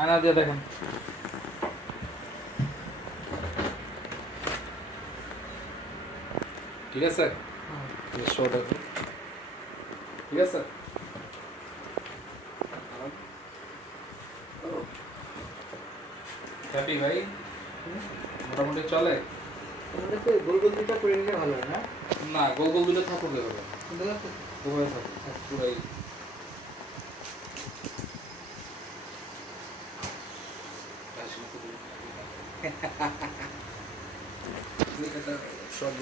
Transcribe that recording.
আয়না দিয়ে দেখেন। ঠিক আছে, ঠিক আছে। হ্যাপি ভাই, মোটামুটি চলে। গোল গোল দুটা করে নিলে ভালো হয় না? না, গোল গোল দুটো থাকুক এভাবে, পুরাই থাকুক, পুরাই। সব